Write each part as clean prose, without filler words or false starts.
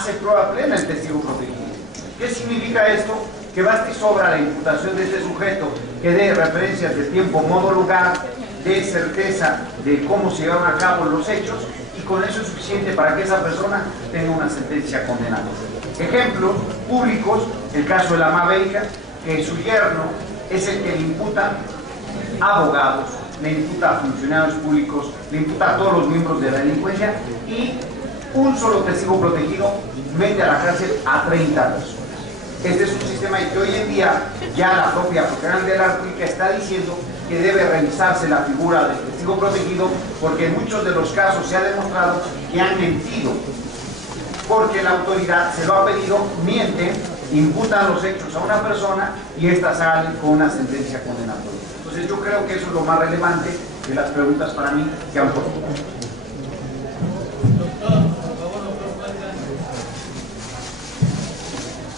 hace prueba plena el testigo protegido. ¿Qué significa esto? Que basta y sobra la imputación de este sujeto que dé referencias de tiempo, modo, lugar, de certeza de cómo se llevaron a cabo los hechos, y con eso es suficiente para que esa persona tenga una sentencia condenatoria. Ejemplos públicos: el caso de la América, que su yerno es el que le imputa abogados, le imputa a funcionarios públicos, le imputa a todos los miembros de la delincuencia, y un solo testigo protegido mete a la cárcel a 30 personas. Este es un sistema que hoy en día ya la propia Procuraduría de la República está diciendo que debe revisarse la figura del testigo protegido, porque en muchos de los casos se ha demostrado que han mentido, porque la autoridad se lo ha pedido, mienten, imputan los hechos a una persona y ésta sale con una sentencia condenatoria. Entonces yo creo que eso es lo más relevante de las preguntas para mí que han puesto.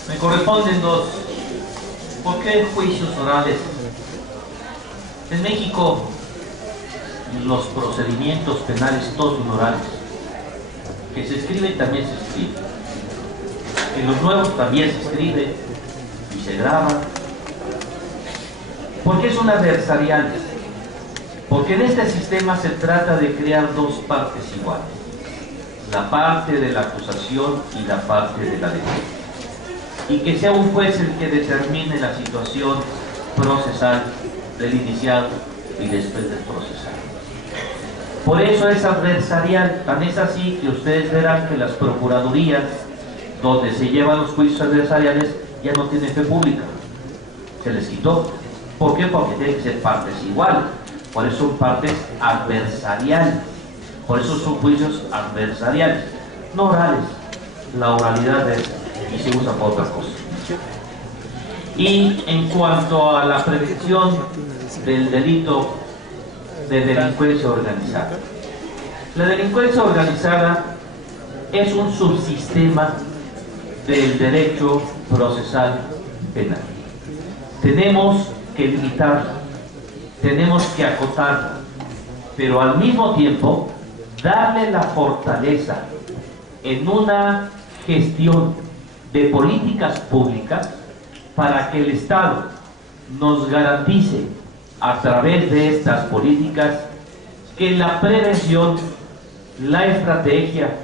Me corresponden dos. ¿Por qué juicios orales? En México los procedimientos penales todos son orales. Que se escribe también se escribe. En los nuevos también se escribe y se graba. ¿Por qué son adversariales? Porque en este sistema se trata de crear dos partes iguales: la parte de la acusación y la parte de la defensa, y que sea un juez el que determine la situación procesal del iniciado y después del procesal. Por eso es adversarial. Tan es así que ustedes verán que las procuradurías donde se llevan los juicios adversariales ya no tienen fe pública, se les quitó. ¿Por qué? Porque tienen que ser partes iguales. Por eso son partes adversariales, por eso son juicios adversariales, no orales. La oralidad es, y se usa para otra cosa. Y en cuanto a la prevención del delito de delincuencia organizada, la delincuencia organizada es un subsistema del derecho procesal penal. Tenemos que limitarla, tenemos que acotarla, pero al mismo tiempo darle la fortaleza en una gestión de políticas públicas para que el Estado nos garantice a través de estas políticas que la prevención, la estrategia,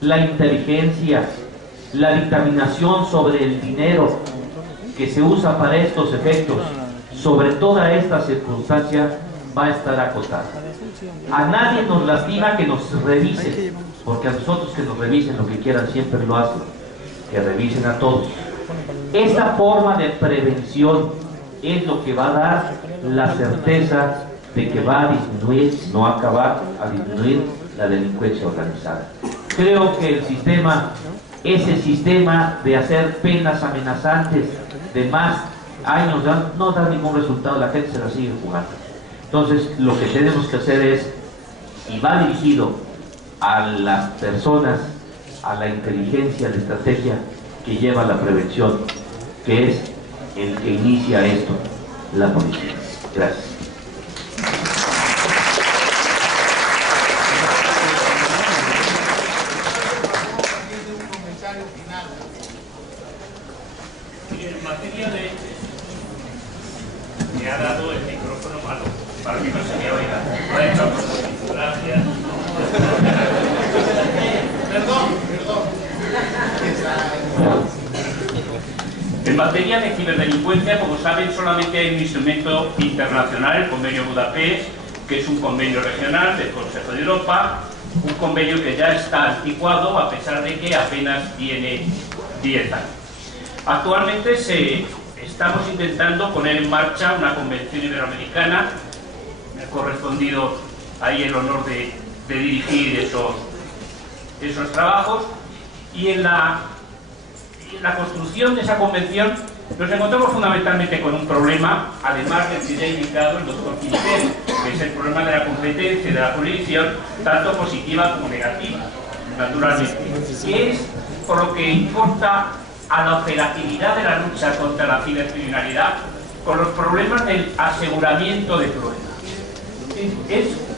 la inteligencia, la dictaminación sobre el dinero que se usa para estos efectos, sobre toda esta circunstancia, va a estar acotada. A nadie nos lastima que nos revisen, porque a nosotros que nos revisen lo que quieran siempre lo hacen, que revisen a todos. Esta forma de prevención es lo que va a dar la certeza de que va a disminuir, no acabar, a disminuir la delincuencia organizada. Creo que el sistema, ese sistema de hacer penas amenazantes de más años, no da ningún resultado, la gente se la sigue jugando. Entonces, lo que tenemos que hacer es, y va dirigido a las personas, a la inteligencia, a la estrategia que lleva la prevención, que es el que inicia esto, la policía. Gracias. En materia de... Me ha dado el micrófono malo, para que no se me oiga. Lo ha hecho a propósito. Gracias. Perdón. En materia de ciberdelincuencia, como saben, solamente hay un instrumento internacional, el Convenio Budapest, que es un convenio regional del Consejo de Europa, un convenio que ya está anticuado a pesar de que apenas tiene 10 años. Actualmente estamos intentando poner en marcha una convención iberoamericana. Me ha correspondido ahí el honor de dirigir esos trabajos, y en la construcción de esa convención nos encontramos fundamentalmente con un problema, además del que ya ha indicado el doctor Quintero, que es el problema de la competencia y de la jurisdicción, tanto positiva como negativa, naturalmente, que es por lo que importa a la operatividad de la lucha contra la cibercriminalidad, con los problemas del aseguramiento de pruebas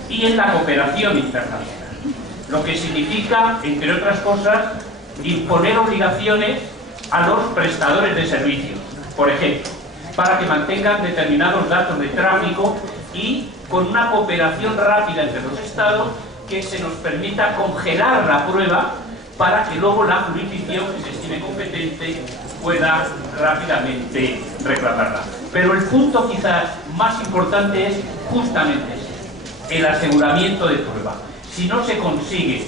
y en la cooperación internacional, lo que significa, entre otras cosas, imponer obligaciones a los prestadores de servicios, por ejemplo, para que mantengan determinados datos de tráfico y con una cooperación rápida entre los estados que se nos permita congelar la prueba para que luego la jurisdicción que se estime competente pueda rápidamente reclamarla. Pero el punto quizás más importante es justamente ese, el aseguramiento de prueba. Si no se consigue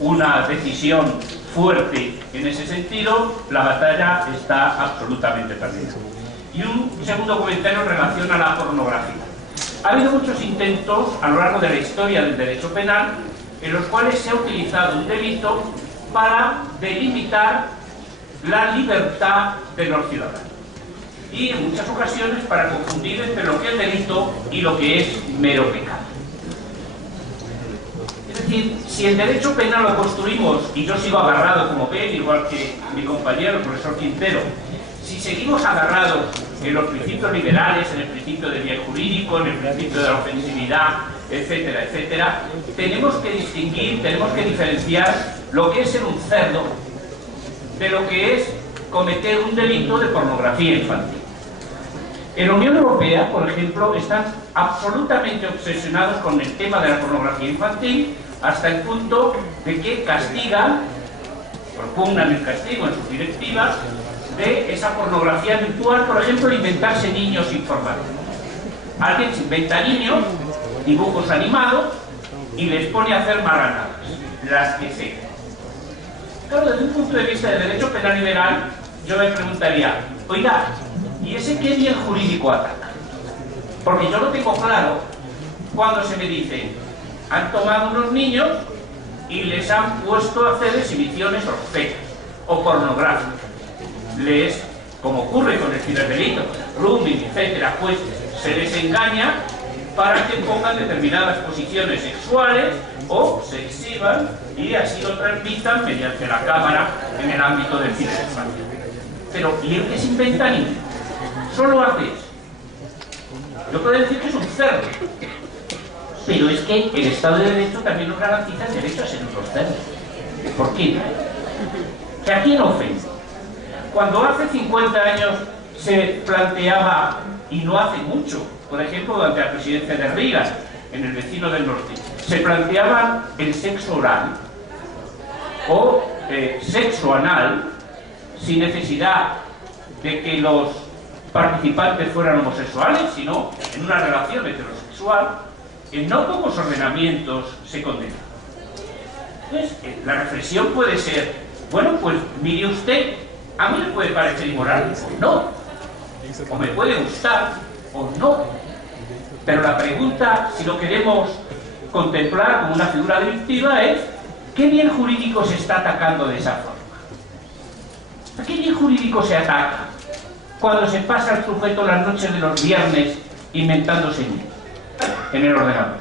una decisión fuerte en ese sentido, la batalla está absolutamente perdida. Y un segundo comentario en relación a la pornografía. Ha habido muchos intentos a lo largo de la historia del derecho penal en los cuales se ha utilizado un delito para delimitar la libertad de los ciudadanos. Y en muchas ocasiones para confundir entre lo que es delito y lo que es mero pecado. Es decir, si el derecho penal lo construimos, y yo sigo agarrado, como ven, igual que mi compañero, el profesor Quintero, si seguimos agarrados en los principios liberales, en el principio del bien jurídico, en el principio de la ofensividad, etcétera, etcétera, tenemos que distinguir, tenemos que diferenciar lo que es ser un cerdo de lo que es cometer un delito de pornografía infantil. En la Unión Europea, por ejemplo, están absolutamente obsesionados con el tema de la pornografía infantil hasta el punto de que castigan, propugnan el castigo en sus directivas de esa pornografía virtual, por ejemplo, inventarse niños informáticos. Alguien se inventa niños, dibujos animados y les pone a hacer marranadas, las que sean. Claro, desde un punto de vista del derecho penal liberal, yo me preguntaría, oiga, ¿y ese qué bien jurídico ataca? Porque yo lo tengo claro cuando se me dice, han tomado unos niños y les han puesto a hacer exhibiciones obscenas o pornográficas. Les, como ocurre con el ciberdelito, grooming, etcétera, pues se les engaña para que pongan determinadas posiciones sexuales o se exhiban y así lo transmitan mediante la cámara en el ámbito del ciberespacio. Pero, ¿y el que se inventa niños? Solo hace eso. Yo puedo decir que es un cerdo, pero es que el Estado de Derecho también nos garantiza el derecho a ser unos cerdos. ¿Por qué? ¿Que a quién ofende? Cuando hace 50 años se planteaba, y no hace mucho, por ejemplo, durante la presidencia de Reagan, en el vecino del norte, se planteaba el sexo oral o sexo anal sin necesidad de que los participantes fueran homosexuales, sino en una relación heterosexual, en no pocos ordenamientos se condena. Entonces, la reflexión puede ser, bueno, pues mire usted, a mí me puede parecer inmoral o no, o me puede gustar o no, pero la pregunta, si lo queremos contemplar como una figura delictiva, es ¿qué bien jurídico se está atacando de esa forma? ¿A qué bien jurídico se ataca cuando se pasa el sujeto las noches de los viernes inventándose niños en el ordenador?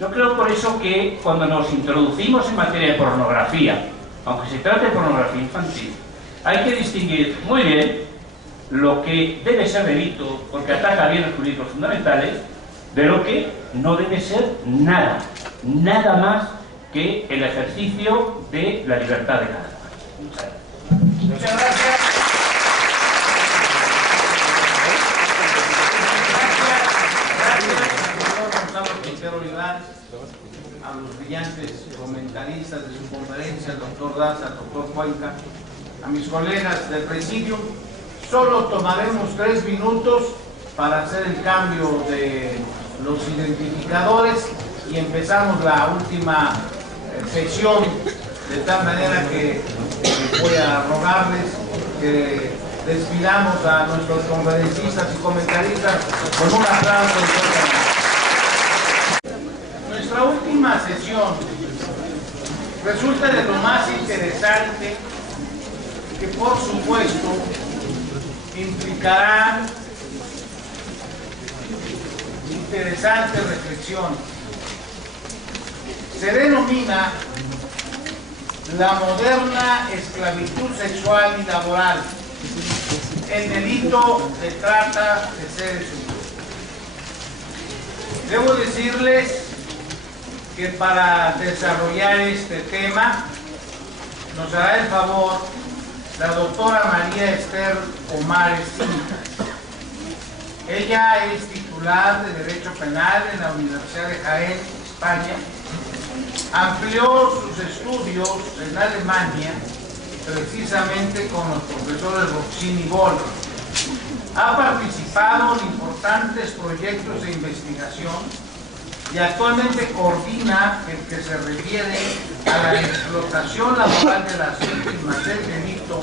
Yo creo por eso que cuando nos introducimos en materia de pornografía, aunque se trate de pornografía infantil, hay que distinguir muy bien lo que debe ser delito porque ataca bienes jurídicos fundamentales de lo que no debe ser nada, nada más que el ejercicio de la libertad de cada uno. Muchas gracias. A los brillantes comentaristas de su conferencia, al doctor Daza, al doctor Cuenca, a mis colegas del presidio. Solo tomaremos 3 minutos para hacer el cambio de los identificadores y empezamos la última sección, de tal manera que voy a rogarles que despidamos a nuestros conferencistas y comentaristas con un aplauso. Nuestra última sesión resulta de lo más interesante, que por supuesto implicará interesantes reflexiones. Se denomina la moderna esclavitud sexual y laboral, el delito de trata de seres humanos. Debo decirles que para desarrollar este tema nos hará el favor la doctora María Esther Pomares Cintas. Ella es titular de Derecho Penal en la Universidad de Jaén, España. Amplió sus estudios en Alemania, precisamente con los profesores Roxini y Boll. Ha participado en importantes proyectos de investigación y actualmente coordina el que se refiere a la explotación laboral de las víctimas del delito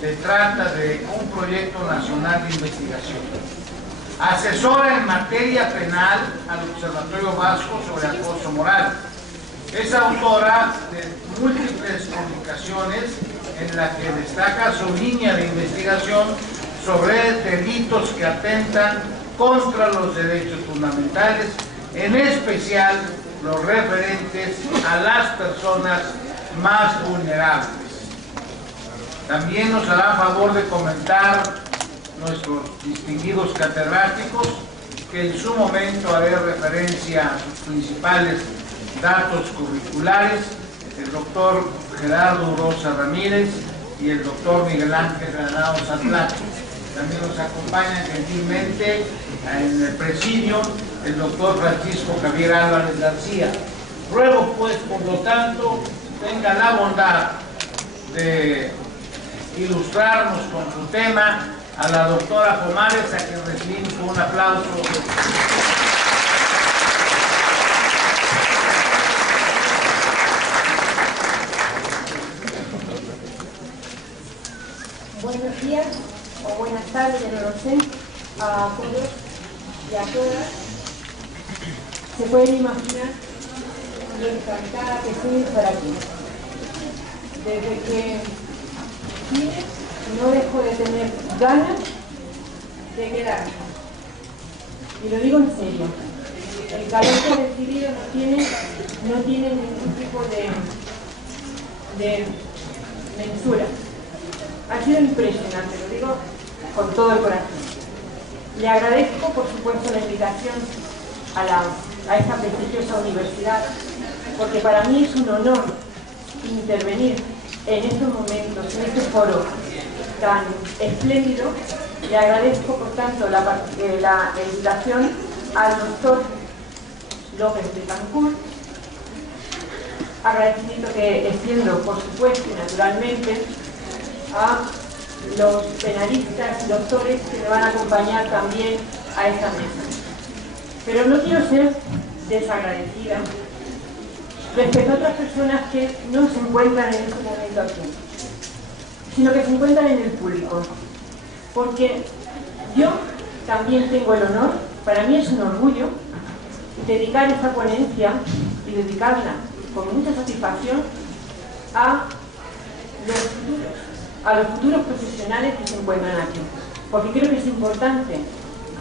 de trata de un proyecto nacional de investigación. Asesora en materia penal al Observatorio Vasco sobre Acoso Moral. Es autora de múltiples publicaciones en la que destaca su línea de investigación sobre delitos que atentan contra los derechos fundamentales, en especial los referentes a las personas más vulnerables. También nos hará favor de comentar nuestros distinguidos catedráticos, que en su momento haré referencia a sus principales datos curriculares, el doctor Gerardo Urosa Ramírez y el doctor Miguel Ángel Granados Atlante. También nos acompañan gentilmente en el presidio el doctor Francisco Javier Álvarez García. Ruego pues, por lo tanto, tenga la bondad de ilustrarnos con su tema a la doctora Pomares, a quien recibimos con un aplauso. Buenos días o buenas tardes, ya no lo sé, a todos y a todas. Se pueden imaginar lo encantada que estoy de estar aquí. Desde que vine, no dejo de tener ganas de quedarme. Y lo digo en serio. El calor que he recibido no tiene ningún tipo de mensura. Ha sido impresionante, lo digo con todo el corazón. Le agradezco, por supuesto, la invitación a esta prestigiosa universidad, porque para mí es un honor intervenir en estos momentos, en este foro tan espléndido. Le agradezco, por tanto, la invitación al doctor López Betancourt, agradecimiento que extiendo, por supuesto y naturalmente, a los penalistas y doctores que me van a acompañar también a esta mesa. Pero no quiero ser desagradecida respecto a otras personas que no se encuentran en este momento aquí, sino que se encuentran en el público, porque yo también tengo el honor, para mí es un orgullo, dedicar esta ponencia y dedicarla con mucha satisfacción a los futuros profesionales que se encuentran aquí, porque creo que es importante,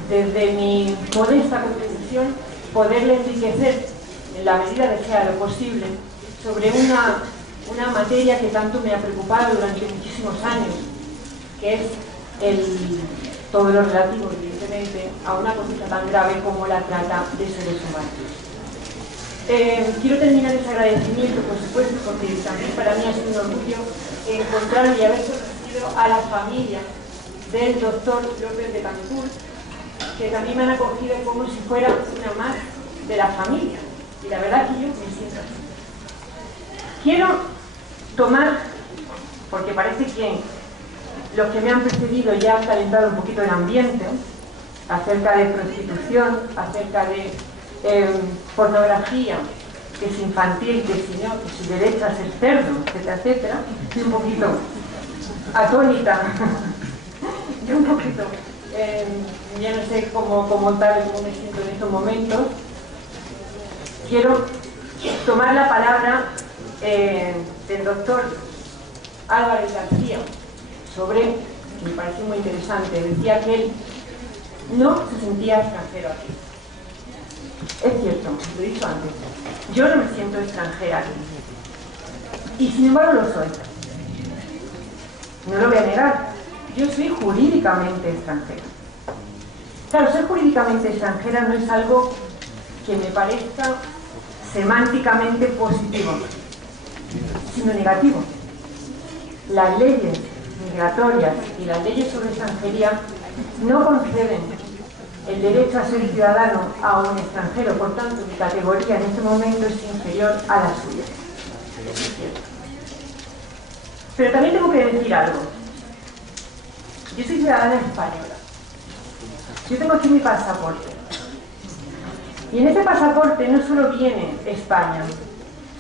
desde mi modesta contribución, poderles enriquecer en la medida que sea lo posible sobre una materia que tanto me ha preocupado durante muchísimos años, que es todo lo relativo, evidentemente, a una cosa tan grave como la trata de seres humanos. Quiero terminar ese agradecimiento, por supuesto, porque también para mí ha sido un orgullo encontrar y haber conocido a la familia del doctor López Betancourt, que también me han acogido como si fuera una más de la familia. Y la verdad que yo me siento así. Quiero tomar, porque parece que los que me han precedido ya han calentado un poquito el ambiente, acerca de prostitución, acerca de pornografía, que es infantil, que si no, que si derecha es el cerdo, etcétera, etcétera. Estoy un poquito atónita, yo un poquito, ya no sé cómo tal, cómo me siento en estos momentos. Quiero tomar la palabra del doctor Álvarez García sobre, que me pareció muy interesante, decía que él no se sentía extranjero aquí. Es cierto, lo he dicho antes, yo no me siento extranjera aquí, y sin embargo lo soy. No lo voy a negar, yo soy jurídicamente extranjera. Claro, ser jurídicamente extranjera no es algo que me parezca semánticamente positivo, sino negativo. las leyes migratorias y las leyes sobre extranjería no conceden el derecho a ser ciudadano a un extranjero, por tanto mi categoría en este momento es inferior a la suya. Eso es cierto. Pero también tengo que decir algo. Yo soy ciudadana española. Yo tengo aquí mi pasaporte. Y en este pasaporte no solo viene España,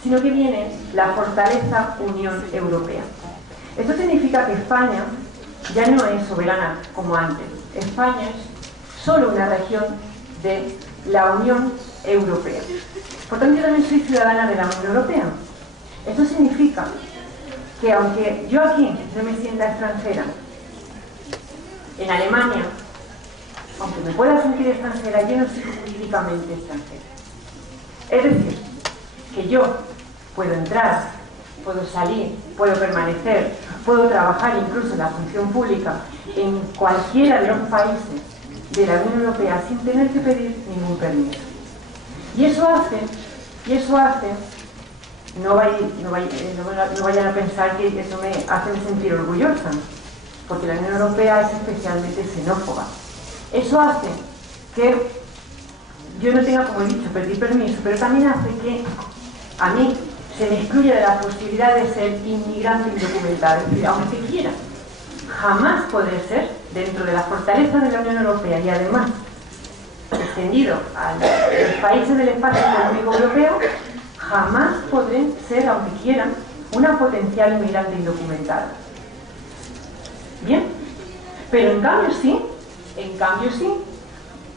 sino que viene la fortaleza Unión Europea. Esto significa que España ya no es soberana como antes. España es solo una región de la Unión Europea. Por tanto, yo también soy ciudadana de la Unión Europea. Esto significa que aunque yo aquí no me sienta extranjera, en Alemania, aunque me pueda sentir extranjera, yo no soy jurídicamente extranjera. Es decir, que yo puedo entrar, puedo salir, puedo permanecer, puedo trabajar incluso en la función pública en cualquiera de los países de la Unión Europea sin tener que pedir ningún permiso. Y eso hace, no vayan a pensar que eso me hace sentir orgullosa, porque la Unión Europea es especialmente xenófoba. Eso hace que yo no tenga, como he dicho, pedir permiso, pero también hace que a mí se me excluya de la posibilidad de ser inmigrante indocumentado. Es decir, aunque quiera, jamás podré ser, dentro de la fortaleza de la Unión Europea y además extendido a los países del espacio económico europeo, jamás podré ser, aunque quiera, una potencial inmigrante indocumentada. Bien, pero en cambio sí,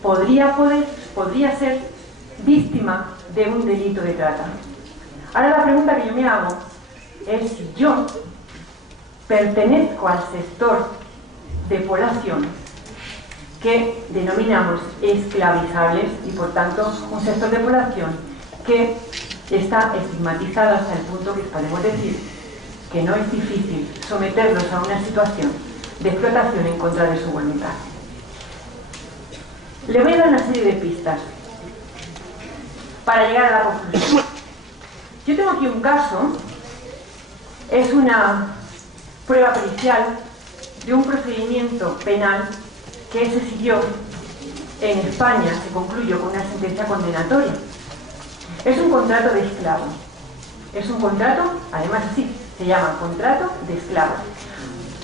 podría ser víctima de un delito de trata. Ahora la pregunta que yo me hago es si yo pertenezco al sector de población que denominamos esclavizables y por tanto un sector de población que está estigmatizado hasta el punto que podemos decir que no es difícil someterlos a una situación de explotación en contra de su voluntad. Le voy a dar una serie de pistas para llegar a la conclusión. Yo tengo aquí un caso, es una prueba pericial de un procedimiento penal que se siguió en España, se concluyó con una sentencia condenatoria. Es un contrato de esclavo. Es un contrato, además así, se llama contrato de esclavo.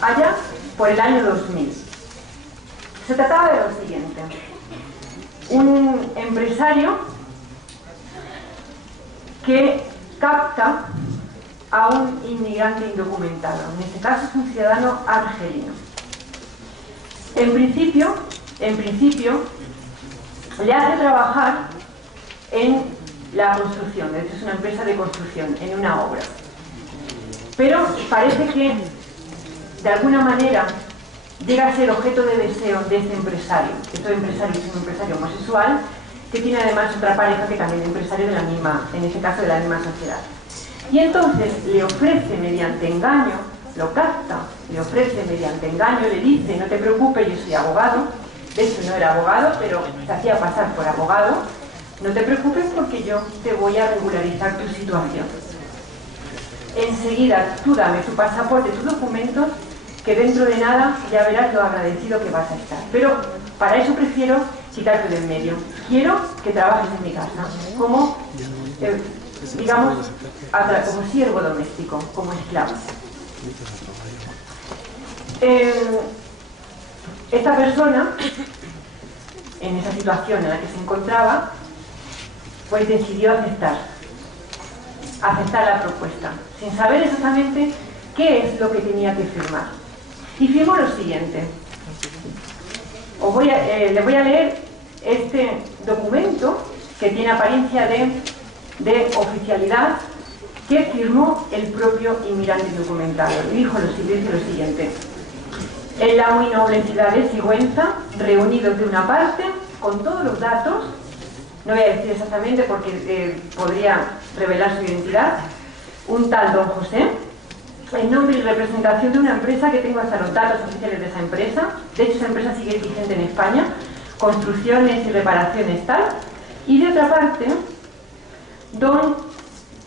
Allá por el año 2000. Se trataba de lo siguiente. Un empresario que capta a un inmigrante indocumentado. En este caso es un ciudadano argelino. En principio, le hace trabajar en la construcción, de hecho es una empresa de construcción, en una obra. Pero parece que, de alguna manera, llega a ser objeto de deseo de este empresario. Este empresario es un empresario homosexual que tiene además otra pareja que también es empresario de la misma, en este caso de la misma sociedad. Y entonces le ofrece mediante engaño, lo capta, le ofrece mediante engaño, le dice: no te preocupes, yo soy abogado. De hecho no era abogado, pero se hacía pasar por abogado. No te preocupes porque yo te voy a regularizar tu situación. Enseguida tú dame tu pasaporte, tus documentos, que dentro de nada ya verás lo agradecido que vas a estar. Pero para eso prefiero quitarte del medio. Quiero que trabajes en mi casa como, digamos, como siervo doméstico, como esclavo. Esta persona, en esa situación en la que se encontraba, pues decidió aceptar la propuesta, sin saber exactamente qué es lo que tenía que firmar. Y firmó lo siguiente. Les voy a leer este documento que tiene apariencia de oficialidad, que firmó el propio inmigrante indocumentado. Y dijo lo siguiente: en la muy noble ciudad de Sigüenza, reunidos de una parte, con todos los datos, no voy a decir exactamente porque podría revelar su identidad, un tal don José, en nombre y representación de una empresa que tengo hasta los datos oficiales de esa empresa. De hecho, esa empresa sigue vigente en España, construcciones y reparaciones tal. Y de otra parte, don,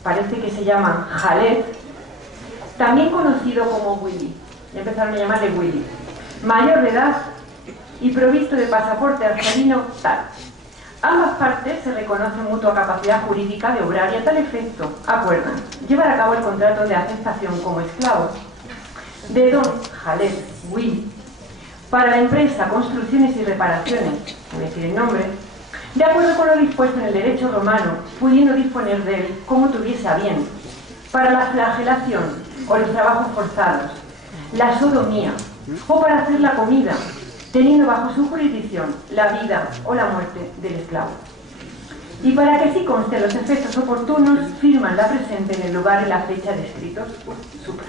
parece que se llama Jalet, también conocido como Willy, y empezaron a llamarle Willy, mayor de edad y provisto de pasaporte argelino tal. Ambas partes se reconocen mutua capacidad jurídica de obrar y a tal efecto acuerdan llevar a cabo el contrato de aceptación como esclavos de don Jaled Willy para la empresa Construcciones y Reparaciones, voy a decir el nombre, de acuerdo con lo dispuesto en el derecho romano, pudiendo disponer de él como tuviese a bien, para la flagelación o los trabajos forzados, la sodomía o para hacer la comida, teniendo bajo su jurisdicción la vida o la muerte del esclavo. Y para que sí conste los efectos oportunos, firman la presente en el lugar y la fecha descritos supra,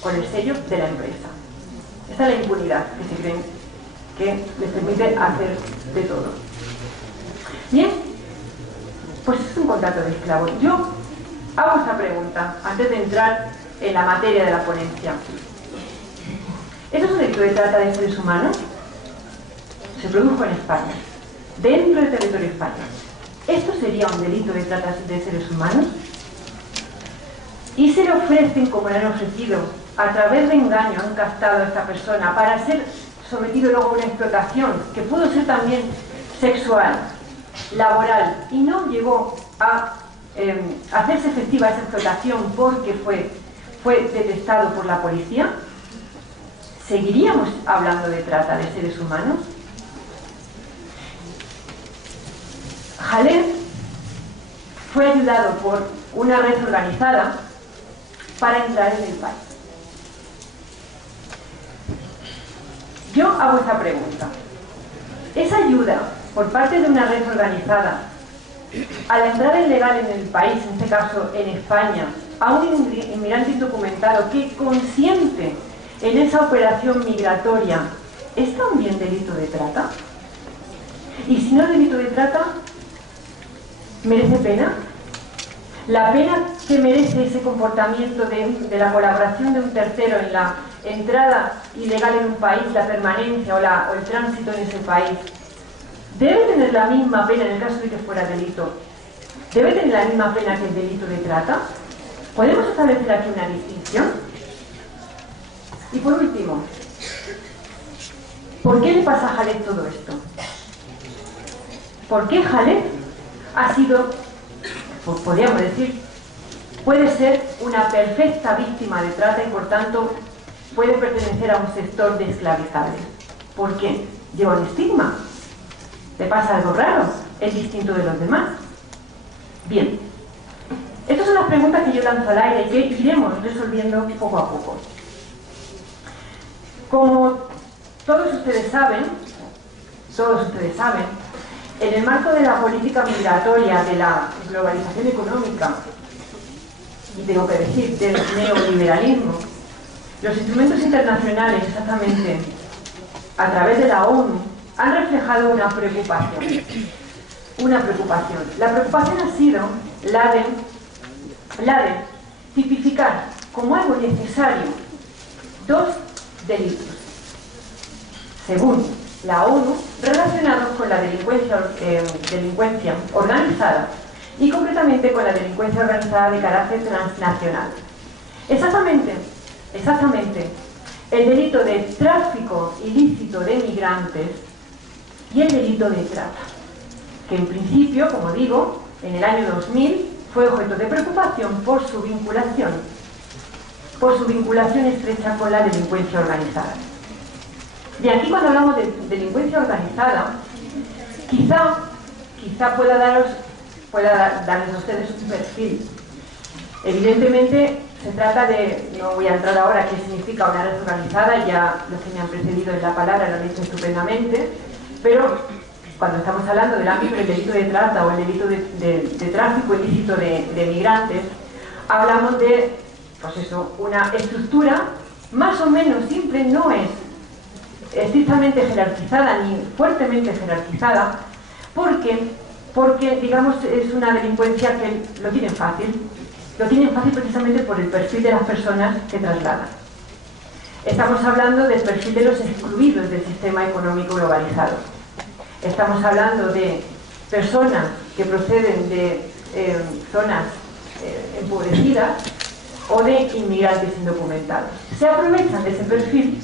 con el sello de la empresa. Esta es la impunidad que se creen que les permite hacer de todo. Bien, pues es un contrato de esclavos. Yo hago esta pregunta antes de entrar en la materia de la ponencia. ¿Esto es un delito de trata de seres humanos? Se produjo en España, dentro del territorio español. ¿Esto sería un delito de trata de seres humanos? ¿Y se le ofrecen, como le han ofrecido, a través de engaño, han captado a esta persona para ser sometido luego a una explotación, que pudo ser también sexual, laboral, y no llegó a hacerse efectiva esa explotación porque fue detectado por la policía? ¿Seguiríamos hablando de trata de seres humanos? Jaled fue ayudado por una red organizada para entrar en el país. Yo hago esta pregunta. ¿Esa ayuda por parte de una red organizada a la entrada ilegal en el país, en este caso en España, a un inmigrante indocumentado que consiente en esa operación migratoria, es también delito de trata? Y si no es delito de trata, ¿merece pena? La pena que merece ese comportamiento de la colaboración de un tercero en la entrada ilegal en un país, la permanencia o el tránsito en ese país, ¿debe tener la misma pena en el caso de que fuera delito? ¿Debe tener la misma pena que el delito de trata? ¿Podemos establecer aquí una distinción? Y por último, ¿por qué le pasa a Jaled todo esto? ¿Por qué Jaled ha sido, pues podríamos decir, puede ser una perfecta víctima de trata y por tanto puede pertenecer a un sector de esclavizables? ¿Por qué? Lleva un estigma. ¿Le pasa algo raro? ¿Es distinto de los demás? Bien, estas son las preguntas que yo lanzo al aire y que iremos resolviendo poco a poco. Como todos ustedes saben, en el marco de la política migratoria, de la globalización económica, y tengo que decir, del neoliberalismo, los instrumentos internacionales, exactamente a través de la ONU, han reflejado una preocupación. La preocupación ha sido la de tipificar como algo necesario dos delitos, según la ONU, relacionados con la delincuencia organizada y concretamente con la delincuencia organizada de carácter transnacional. Exactamente, el delito de tráfico ilícito de migrantes y el delito de trata, que en principio, como digo, en el año 2000 fue objeto de preocupación por su vinculación estrecha con la delincuencia organizada. Y aquí, cuando hablamos de delincuencia organizada, quizá pueda darles a ustedes un perfil. Evidentemente se trata de, no voy a entrar ahora qué significa una red organizada, ya los que me han precedido en la palabra lo han dicho estupendamente, pero cuando estamos hablando del ámbito del delito de trata o el delito de tráfico ilícito de migrantes, hablamos de, pues eso, una estructura más o menos simple, no es estrictamente jerarquizada ni fuertemente jerarquizada, porque digamos es una delincuencia que lo tienen fácil precisamente por el perfil de las personas que trasladan. Estamos hablando del perfil de los excluidos del sistema económico globalizado. Estamos hablando de personas que proceden de zonas empobrecidas o de inmigrantes indocumentados. Se aprovechan de ese perfil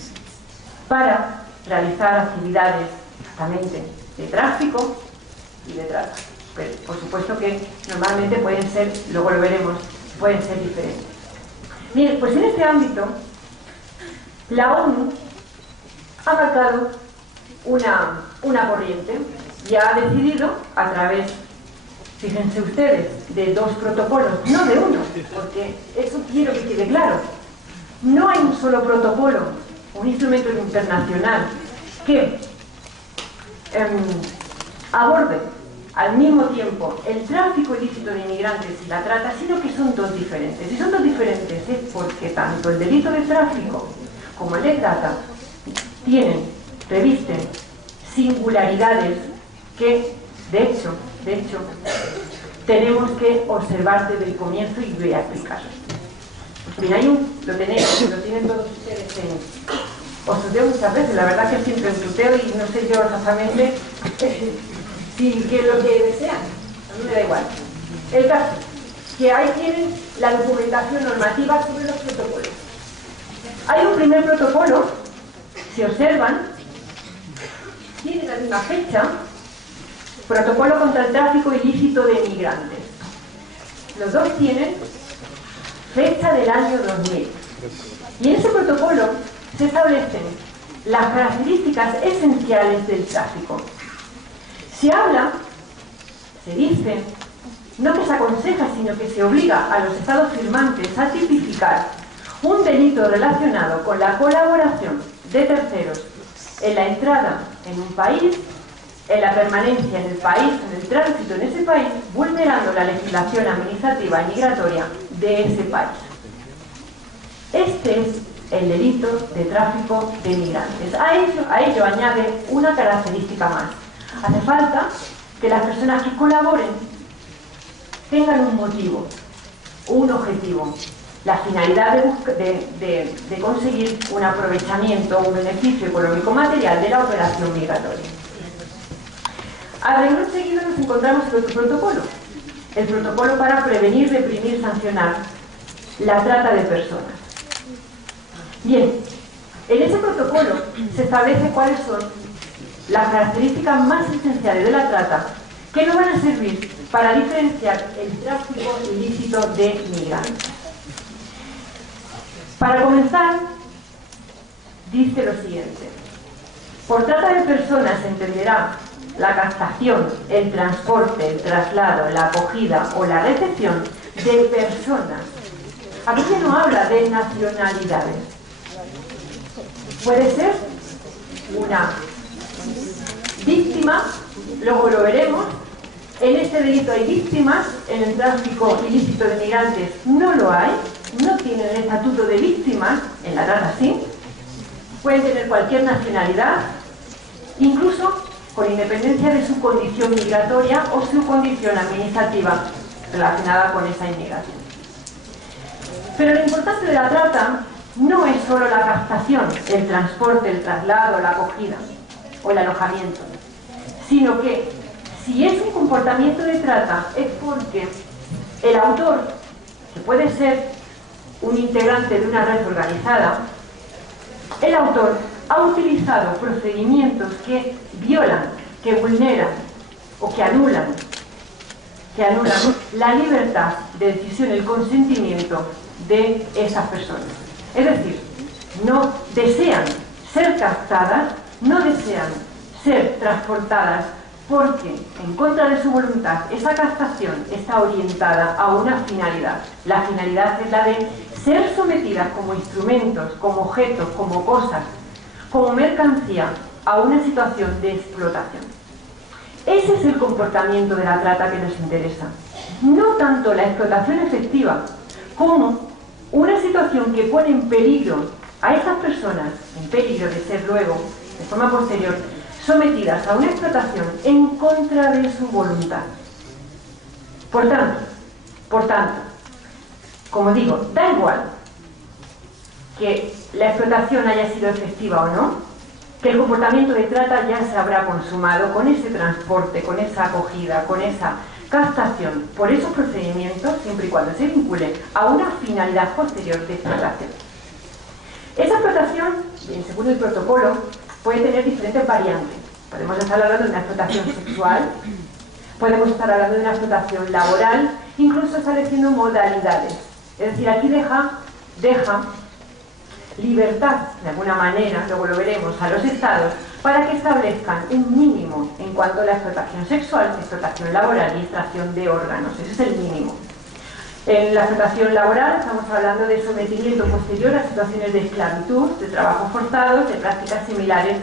para realizar actividades justamente de tráfico y de trata. Pero, por supuesto que normalmente pueden ser, luego lo veremos, pueden ser diferentes. Bien, pues en este ámbito la ONU ha marcado una corriente y ha decidido a través, fíjense ustedes, de 2 protocolos, no de uno, porque eso quiero que quede claro. No hay un solo protocolo, un instrumento internacional que aborde al mismo tiempo el tráfico ilícito de inmigrantes y la trata, sino que son 2 diferentes. Y son 2 diferentes es porque tanto el delito de tráfico como el de trata revisten singularidades que, de hecho, tenemos que observar desde el comienzo y voy a explicar. Bien, lo tienen todos ustedes os tuteo muchas veces, la verdad que siempre os tuteo y no sé yo exactamente qué es lo que desean, a mí me da igual. El caso, que ahí tienen la documentación normativa sobre los protocolos. Hay un primer protocolo, si observan, tiene la misma fecha, protocolo contra el tráfico ilícito de inmigrantes. Los 2 tienen fecha del año 2000. Y en ese protocolo se establecen las características esenciales del tráfico. Se dice, no que se aconseja, sino que se obliga a los estados firmantes a tipificar un delito relacionado con la colaboración de terceros en la entrada en un país, en la permanencia en el país, en el tránsito en ese país, vulnerando la legislación administrativa y migratoria de ese país. Este es el delito de tráfico de inmigrantes. A ello añade una característica más. Hace falta que las personas que colaboren tengan un motivo, un objetivo, la finalidad de conseguir un aprovechamiento, un beneficio económico material de la operación migratoria. A renglón seguido nos encontramos el otro protocolo, el protocolo para prevenir, reprimir, sancionar la trata de personas. Bien, en ese protocolo se establece cuáles son las características más esenciales de la trata que nos van a servir para diferenciar el tráfico ilícito de migrantes. Para comenzar, dice lo siguiente: por trata de personas se entenderá la captación, el transporte, el traslado, la acogida o la recepción de personas. Aquí se no habla de nacionalidades. Puede ser una víctima, luego lo veremos. En este delito hay víctimas, en el tráfico ilícito de migrantes no lo hay, no tienen el estatuto de víctimas, en la trata sí. Pueden tener cualquier nacionalidad, incluso con independencia de su condición migratoria o su condición administrativa relacionada con esa inmigración. Pero lo importante de la trata no es solo la captación, el transporte, el traslado, la acogida o el alojamiento, sino que si es un comportamiento de trata es porque el autor, que puede ser un integrante de una red organizada, el autor ha utilizado procedimientos que violan, que vulneran o que anulan la libertad de decisión, el consentimiento de esas personas. Es decir, no desean ser captadas, no desean ser transportadas porque, en contra de su voluntad, esa captación está orientada a una finalidad. La finalidad es la de ser sometidas como instrumentos, como objetos, como cosas, como mercancía, a una situación de explotación. Ese es el comportamiento de la trata que nos interesa. No tanto la explotación efectiva, como una situación que pone en peligro a esas personas, en peligro de ser luego, de forma posterior, sometidas a una explotación en contra de su voluntad. Por tanto, como digo, da igual que la explotación haya sido efectiva o no, que el comportamiento de trata ya se habrá consumado con ese transporte, con esa acogida, con esa captación por esos procedimientos, siempre y cuando se vincule a una finalidad posterior de explotación. Esa explotación, según el protocolo, puede tener diferentes variantes. Podemos estar hablando de una explotación sexual, podemos estar hablando de una explotación laboral, incluso estableciendo modalidades. Es decir, aquí deja libertad, de alguna manera, luego lo veremos, a los estados para que establezcan un mínimo en cuanto a la explotación sexual, explotación laboral y extracción de órganos. Ese es el mínimo. En la explotación laboral estamos hablando de sometimiento posterior a situaciones de esclavitud, de trabajos forzados, de prácticas similares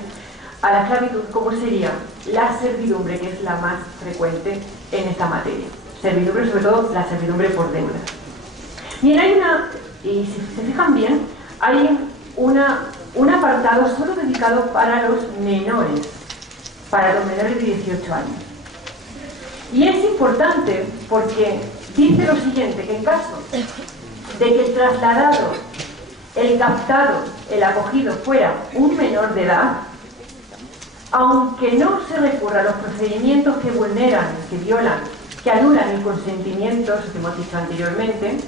a la esclavitud, como sería la servidumbre, que es la más frecuente en esta materia. Servidumbre, sobre todo la servidumbre por deuda. Bien, y si se fijan bien, hay un apartado solo dedicado para los menores de 18 años. Y es importante porque dice lo siguiente, que en caso de que el trasladado, el captado, el acogido fuera un menor de edad, aunque no se recurra a los procedimientos que vulneran, que violan, que anulan el consentimiento, eso que hemos dicho anteriormente,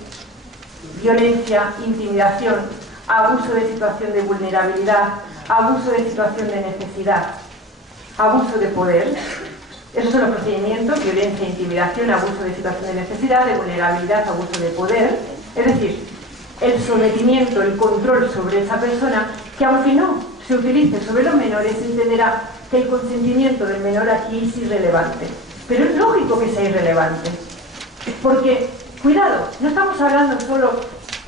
violencia, intimidación, abuso de situación de vulnerabilidad, abuso de situación de necesidad, abuso de poder. Esos son los procedimientos: violencia, intimidación, abuso de situación de necesidad, de vulnerabilidad, abuso de poder. Es decir, el sometimiento, el control sobre esa persona, que aunque no se utilice sobre los menores, se entenderá que el consentimiento del menor aquí es irrelevante. Pero es lógico que sea irrelevante, porque, cuidado, no estamos hablando solo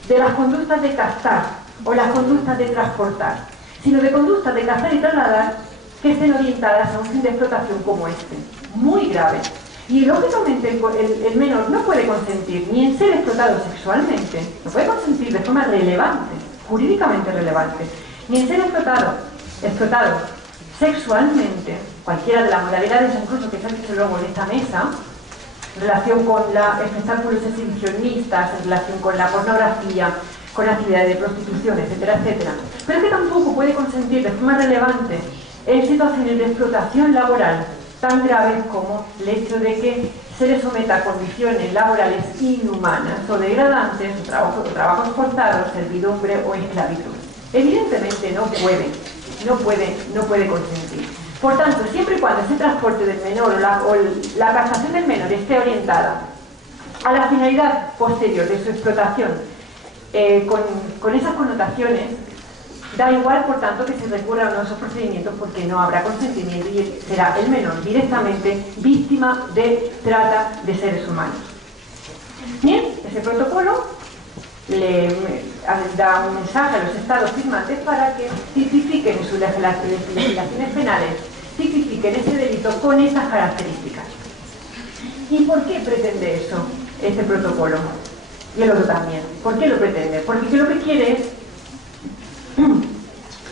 de las conductas de captar o las conductas de transportar, sino de conductas de captar y trasladar que estén orientadas a un fin de explotación como este, muy grave. Y lógicamente el menor no puede consentir ni en ser explotado sexualmente, no puede consentir de forma relevante, jurídicamente relevante, ni en ser explotado sexualmente, cualquiera de las modalidades incluso que se han dicho luego en esta mesa, en relación con espectáculos exhibicionistas, en relación con la pornografía, con actividades de prostitución, etcétera, etcétera. Pero que tampoco puede consentir de forma relevante en situaciones de explotación laboral tan graves como el hecho de que se le someta a condiciones laborales inhumanas o degradantes, o trabajos forzados, servidumbre o esclavitud. Evidentemente no puede consentir. Por tanto, siempre y cuando ese transporte del menor o la captación del menor esté orientada a la finalidad posterior de su explotación, con esas connotaciones, da igual, por tanto, que se recurra a uno de esos procedimientos, porque no habrá consentimiento y será el menor directamente víctima de trata de seres humanos. Bien, ese protocolo le da un mensaje a los estados firmantes para que tipifiquen en sus legislaciones penales, tipifiquen ese delito con estas características. ¿Y por qué pretende eso este protocolo? Y el otro también. ¿Por qué lo pretende? Porque lo que quiere es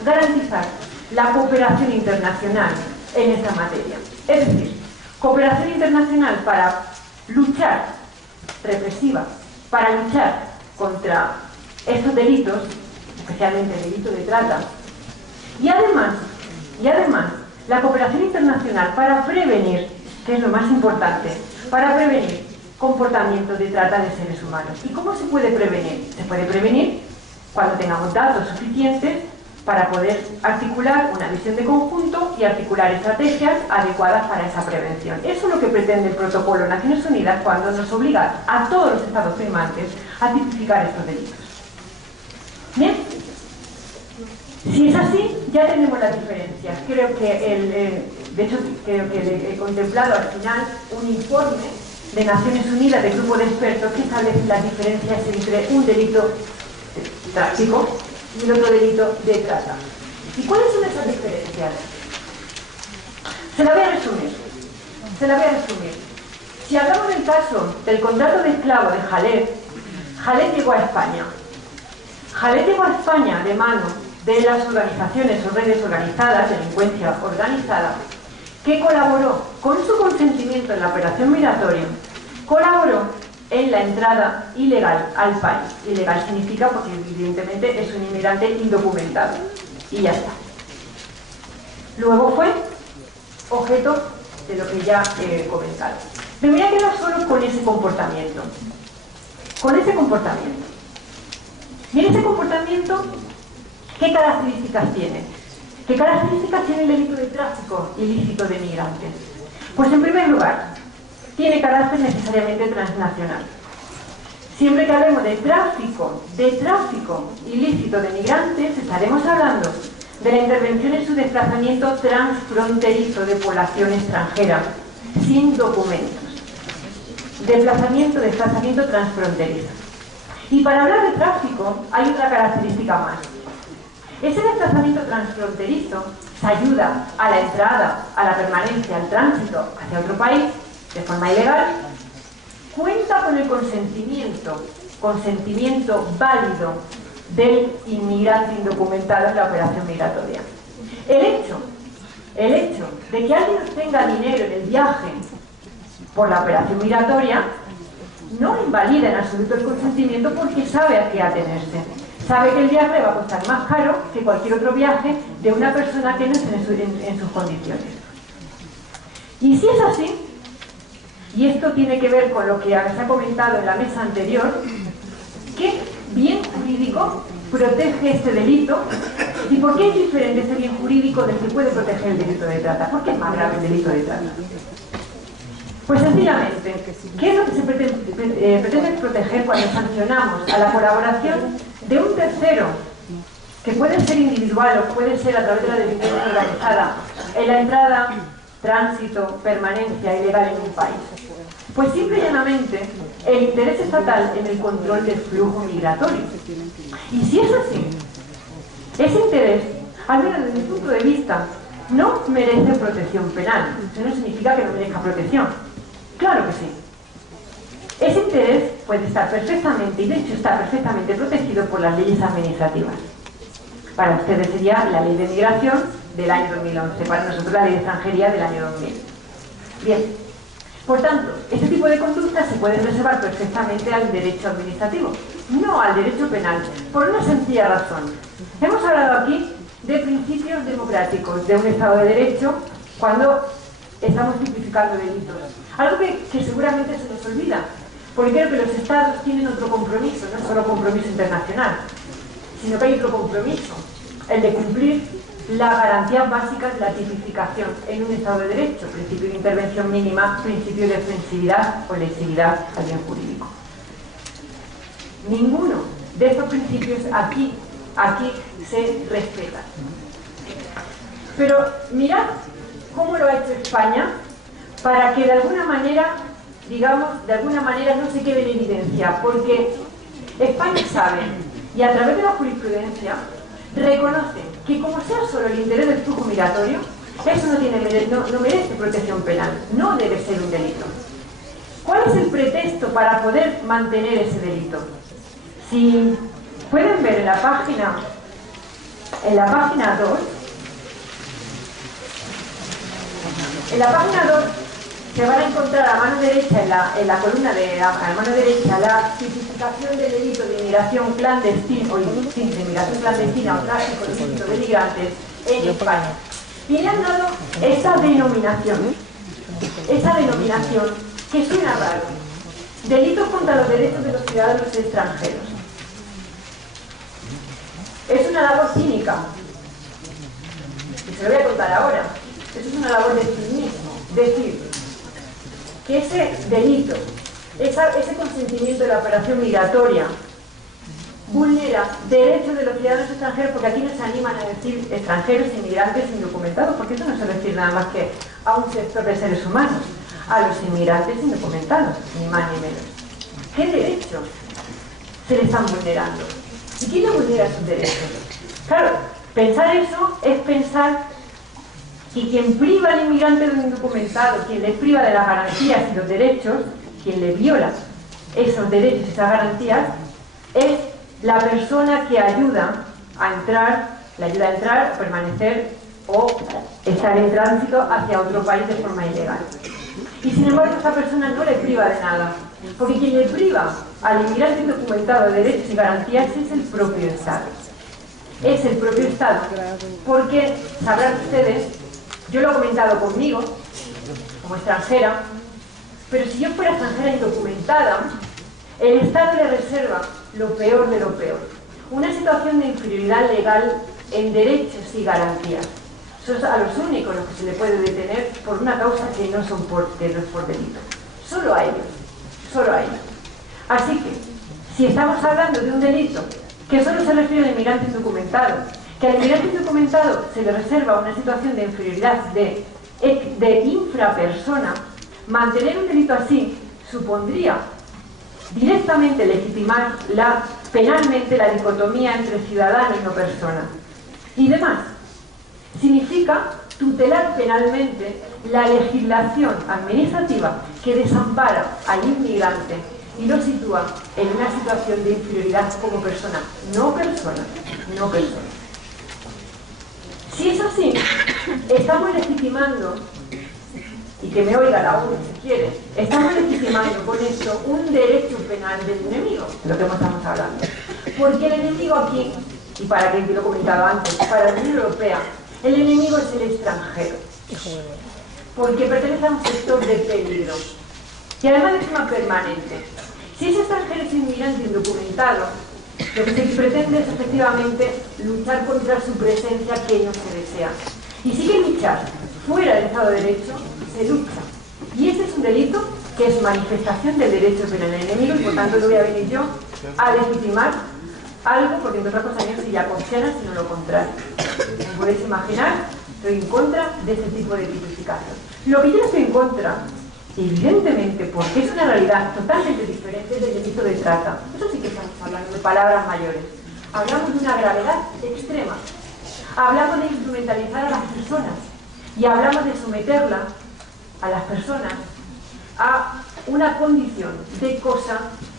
garantizar la cooperación internacional en esta materia. Es decir, cooperación internacional para luchar, represiva, para luchar contra estos delitos, especialmente el delito de trata, y además, la cooperación internacional para prevenir, que es lo más importante, para prevenir comportamientos de trata de seres humanos. ¿Y cómo se puede prevenir? Se puede prevenir cuando tengamos datos suficientes para poder articular una visión de conjunto y articular estrategias adecuadas para esa prevención. Eso es lo que pretende el protocolo de Naciones Unidas cuando nos obliga a todos los estados firmantes a tipificar estos delitos. Bien, si es así, ya tenemos las diferencias. Creo que creo que le he contemplado al final un informe de Naciones Unidas de grupo de expertos que establece las diferencias entre un delito tráfico y el otro delito de trata. ¿Y cuáles son esas diferencias? Se la voy a resumir. Si hablamos del caso del contrato de esclavo de Jalet, Jalet llegó a España. Jalet llegó a España de mano de las organizaciones o redes organizadas, delincuencia organizada, que colaboró con su consentimiento en la operación migratoria, colaboró en la entrada ilegal al país. Ilegal significa porque evidentemente es un inmigrante indocumentado. Y ya está. Luego fue objeto de lo que ya he comentado. Me voy a quedar solo con ese comportamiento. Con ese comportamiento. Y en ese comportamiento, ¿qué características tiene? ¿Qué características tiene el delito de tráfico ilícito de migrantes? Pues en primer lugar, tiene carácter necesariamente transnacional. Siempre que hablemos de tráfico ilícito de migrantes, estaremos hablando de la intervención en su desplazamiento transfronterizo de población extranjera, sin documentos. Desplazamiento transfronterizo. Y para hablar de tráfico, hay otra característica más. Ese desplazamiento transfronterizo se ayuda a la entrada, a la permanencia, al tránsito hacia otro país de forma ilegal, cuenta con el consentimiento válido del inmigrante indocumentado en la operación migratoria. El hecho de que alguien tenga dinero en el viaje por la operación migratoria no invalida en absoluto el consentimiento, porque sabe a qué atenerse. Sabe que el viaje le va a costar más caro que cualquier otro viaje de una persona que no esté en sus condiciones. Y si es así, y esto tiene que ver con lo que se ha comentado en la mesa anterior, ¿qué bien jurídico protege este delito? ¿Y por qué es diferente ese bien jurídico del que puede proteger el delito de trata? ¿Por qué es más grave el delito de trata? Pues sencillamente, ¿qué es lo que se pretende proteger cuando sancionamos a la colaboración de un tercero, que puede ser individual o puede ser a través de la delincuencia organizada, en la entrada, tránsito, permanencia ilegal en un país? Pues simple y llanamente el interés estatal en el control del flujo migratorio. Y si es así, ese interés, al menos desde mi punto de vista, no merece protección penal. Eso no significa que no merezca protección. Claro que sí. Ese interés puede estar perfectamente, y de hecho está perfectamente protegido por las leyes administrativas. Para ustedes sería la ley de migración del año 2011, para nosotros la ley de extranjería del año 2000. Bien, por tanto, este tipo de conductas se pueden reservar perfectamente al derecho administrativo, no al derecho penal, por una sencilla razón. Hemos hablado aquí de principios democráticos, de un Estado de Derecho, cuando estamos tipificando delitos. Algo que seguramente se nos olvida, porque creo que los Estados tienen otro compromiso, no solo compromiso internacional, sino que hay otro compromiso, el de cumplir las garantías básicas de la tipificación en un Estado de Derecho, principio de intervención mínima, principio de ofensividad o lesividad al bien jurídico. Ninguno de estos principios aquí se respeta. Pero mirad cómo lo ha hecho España para que de alguna manera, digamos, no se quede en evidencia, porque España sabe, y a través de la jurisprudencia, reconoce que como sea solo el interés del flujo migratorio, eso no merece protección penal, no debe ser un delito. ¿Cuál es el pretexto para poder mantener ese delito? Si pueden ver en la página 2, se van a encontrar a mano derecha, en la columna de a mano derecha, la tipificación del delito de inmigración clandestina o de inmigración clandestina o tráfico ilícito de migrantes en España. Y le han dado esa denominación que suena raro: delitos contra los derechos de los ciudadanos extranjeros. Es una labor cínica, y se lo voy a contar ahora. Eso es una labor de cinismo, decir que ese delito, ese consentimiento de la operación migratoria vulnera derechos de los ciudadanos extranjeros, porque aquí no se animan a decir extranjeros, inmigrantes, indocumentados, porque eso no se refiere nada más que a un sector de seres humanos, a los inmigrantes indocumentados, ni más ni menos. ¿Qué derechos se le están vulnerando? ¿Y quién le vulnera sus derechos? Claro, pensar eso es pensar que quien priva al inmigrante de un indocumentado, quien le priva de las garantías y los derechos, quien le viola esos derechos y esas garantías, es la persona que ayuda a entrar, a permanecer o estar en tránsito hacia otro país de forma ilegal. Y sin embargo, esa persona no le priva de nada, porque quien le priva al inmigrante indocumentado de derechos y garantías es el propio Estado. Es el propio Estado, porque sabrán ustedes, yo lo he comentado conmigo, como extranjera, Pero si yo fuera extranjera indocumentada, el Estado le reserva lo peor de lo peor. Una situación de inferioridad legal en derechos y garantías. Son a los únicos los que se le puede detener por una causa que no es por delito. Solo a ellos. Solo a ellos. Así que, si estamos hablando de un delito que solo se refiere al inmigrante indocumentado, que al inmigrante indocumentado se le reserva una situación de inferioridad de infrapersona, mantener un delito así supondría directamente legitimar penalmente la dicotomía entre ciudadano y no persona. Y demás, significa tutelar penalmente la legislación administrativa que desampara al inmigrante y lo sitúa en una situación de inferioridad como persona, no persona. Si es así, estamos legitimando, y que me oiga la ONU si quiere, estamos legitimando con esto un derecho penal del enemigo, de lo que estamos hablando. Porque el enemigo aquí, y para quien lo he comentado antes, para la Unión Europea, el enemigo es el extranjero. Porque pertenece a un sector de peligro. Y además de forma permanente. Si ese extranjero es inmigrante indocumentado, lo que se pretende es efectivamente luchar contra su presencia que no se desea. Y si que luchar fuera del Estado de Derecho, se lucha. Y este es un delito que es manifestación del derecho penal del enemigo y por tanto no voy a venir yo a legitimar algo porque entre otras cosas no soy ya consciente sino lo contrario. Como podéis imaginar, estoy en contra de este tipo de tipificación. Lo que yo estoy en contra, evidentemente, porque es una realidad totalmente diferente del delito de trata. Eso sí que estamos hablando de palabras mayores. Hablamos de una gravedad extrema. Hablamos de instrumentalizar a las personas y hablamos de someterla a las personas a una condición de cosa,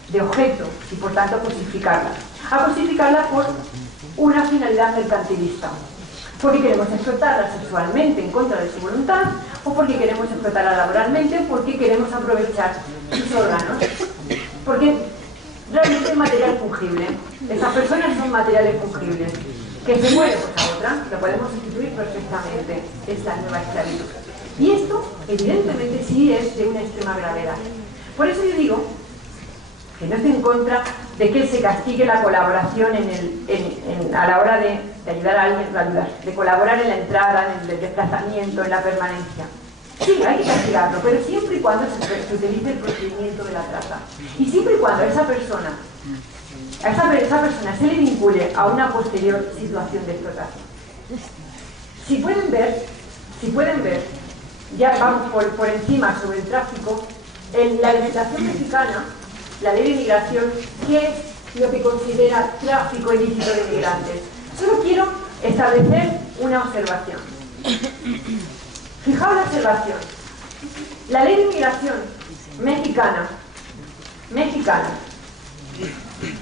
de objeto, y por tanto cosificarla. A cosificarla por una finalidad mercantilista. Porque queremos explotarla sexualmente en contra de su voluntad, o porque queremos explotarla laboralmente, o porque queremos aprovechar sus órganos. Porque realmente es material fungible. Esas personas son materiales fungibles. Que se muere por la otra, lo podemos sustituir perfectamente. Es la nueva esclavitud. Y esto, evidentemente, sí es de una extrema gravedad. Por eso yo digo que no estoy en contra de que se castigue la colaboración a la hora de ayudar a alguien, de colaborar en la entrada, en el desplazamiento, en la permanencia. Sí, hay que castigarlo, pero siempre y cuando se utilice el procedimiento de la trata. Y siempre y cuando a esa persona se le vincule a una posterior situación de explotación. Si pueden ver, ya vamos por encima sobre el tráfico, en la legislación mexicana, la ley de inmigración, ¿qué es lo que considera tráfico ilícito de inmigrantes? Solo quiero establecer una observación. Fijaos la observación. La ley de inmigración mexicana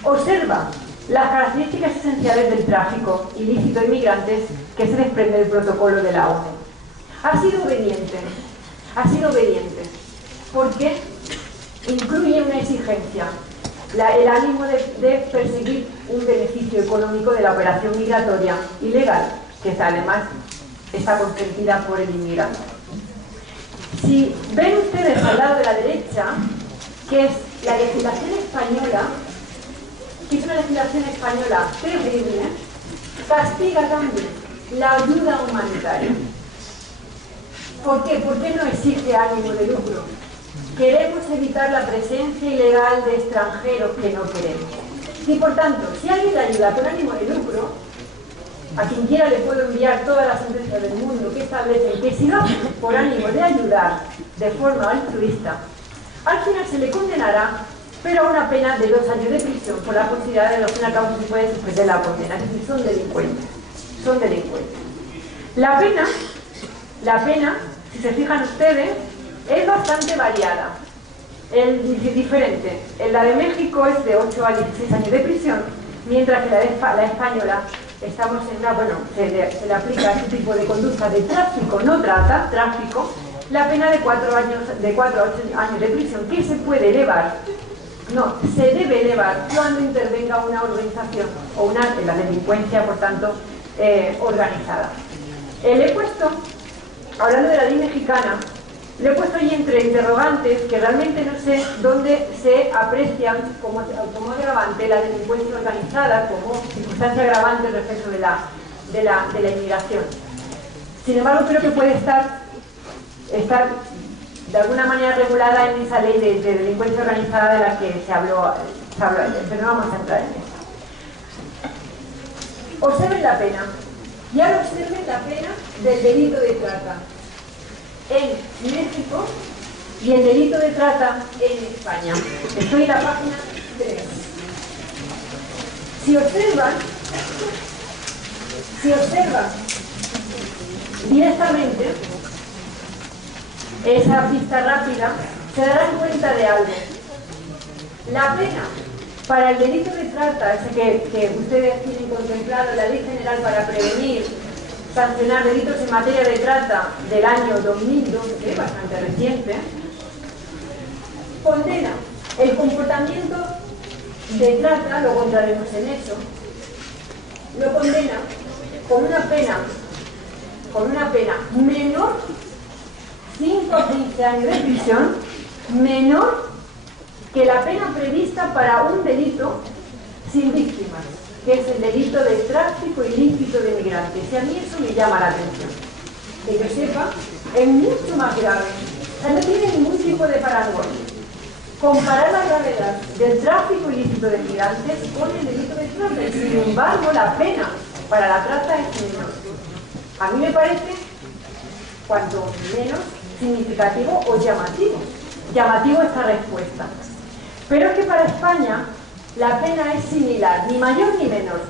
observa las características esenciales del tráfico ilícito de inmigrantes que se desprende del protocolo de la ONU. Ha sido obediente, porque incluye una exigencia, el ánimo de perseguir un beneficio económico de la operación migratoria ilegal, que además está consentida por el inmigrante. Si ven ustedes al lado de la derecha, que es la legislación española, que es una legislación española terrible, castiga también la ayuda humanitaria. ¿Por qué? ¿Por qué no exige ánimo de lucro? Queremos evitar la presencia ilegal de extranjeros que no queremos. Y por tanto, si alguien le ayuda con ánimo de lucro, a quien quiera le puedo enviar todas las sentencias del mundo que establecen que si lo hace por ánimo de ayudar de forma altruista, al final se le condenará, pero a una pena de 2 años de prisión por la posibilidad de que una causa se puede suspender la condena. Es decir, son delincuentes. La pena, si se fijan ustedes, es bastante variada, diferente. En la de México es de 8 a 16 años de prisión, mientras que la española estamos en una, se le aplica a este tipo de conducta de tráfico, no trata, tráfico, la pena de 4 a 8 años de prisión, que se puede elevar, se debe elevar cuando intervenga una organización o la delincuencia, por tanto, organizada. Le he puesto, hablando de la ley mexicana, Le he puesto ahí entre interrogantes que realmente no sé dónde se aprecian como agravante la delincuencia organizada como circunstancia agravante respecto de la inmigración. Sin embargo, creo que puede estar de alguna manera regulada en esa ley de delincuencia organizada de la que se habló ayer, pero no vamos a entrar en eso. Observen la pena. Y ahora observen la pena del delito de trata en México y el delito de trata en España. Estoy en la página 3. Si observan directamente esa pista rápida, se darán cuenta de algo. La pena para el delito de trata, ese que ustedes tienen contemplado en la Ley General para prevenir, sancionar delitos en materia de trata del año 2012, que es bastante reciente, condena el comportamiento de trata, lo encontraremos en eso, lo condena con una pena menor, 5 a 15 años de prisión, menor que la pena prevista para un delito sin víctimas, que es el delito de tráfico ilícito de migrantes. Y a mí eso me llama la atención. Que yo sepa, es mucho más grave. O sea, no tiene ningún tipo de parangón. Comparar la gravedad del tráfico ilícito de migrantes con el delito de trata. Y sin embargo, la pena para la trata es menor. A mí me parece, cuanto menos, significativo o llamativo. Llamativo esta respuesta. Pero es que para España la pena es similar, ni mayor ni menor.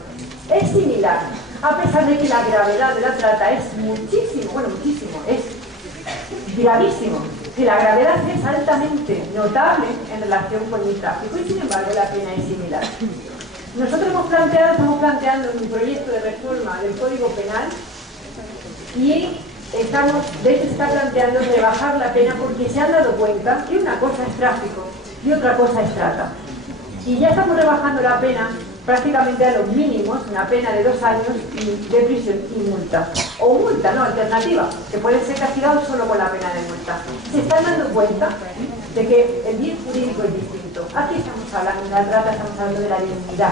Es similar, a pesar de que la gravedad de la trata es muchísimo, es gravísimo. Que la gravedad es altamente notable en relación con el tráfico y sin embargo la pena es similar. Nosotros estamos planteando un proyecto de reforma del Código Penal y de hecho se está planteando rebajar la pena porque se han dado cuenta que una cosa es tráfico y otra cosa es trata. Y ya estamos rebajando la pena prácticamente a los mínimos, una pena de 2 años de prisión y multa. O multa, no, alternativa, que puede ser castigado solo con la pena de multa. Se están dando cuenta de que el bien jurídico es distinto. Aquí estamos hablando de la trata, estamos hablando de la dignidad,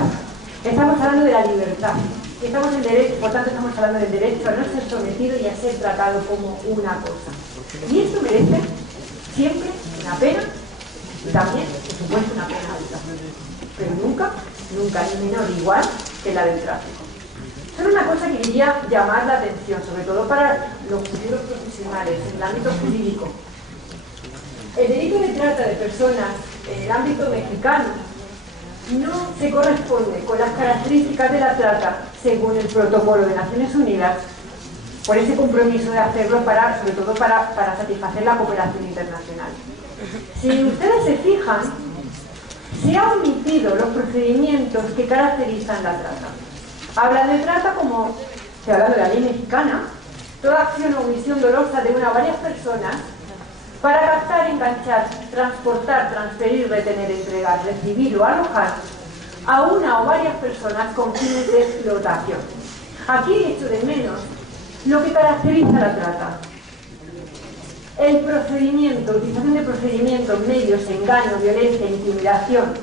estamos hablando de la libertad. Estamos en derecho, por tanto estamos hablando del derecho a no ser sometido y a ser tratado como una cosa. Y esto merece siempre una pena y también, por supuesto, una pena alta. Pero nunca ni menor, igual que la del tráfico. Solo una cosa que quería llamar la atención, sobre todo para los futuros profesionales en el ámbito jurídico. El delito de trata de personas en el ámbito mexicano no se corresponde con las características de la trata según el protocolo de Naciones Unidas, por ese compromiso de hacerlo sobre todo para satisfacer la cooperación internacional. Si ustedes se fijan, se han omitido los procedimientos que caracterizan la trata. Habla de trata como, se habla de la ley mexicana, toda acción o omisión dolosa de una o varias personas para captar, enganchar, transportar, transferir, retener, entregar, recibir o alojar a una o varias personas con fines de explotación. Aquí he hecho de menos lo que caracteriza la trata. El procedimiento, utilización de procedimientos, medios, engaño, violencia, intimidación,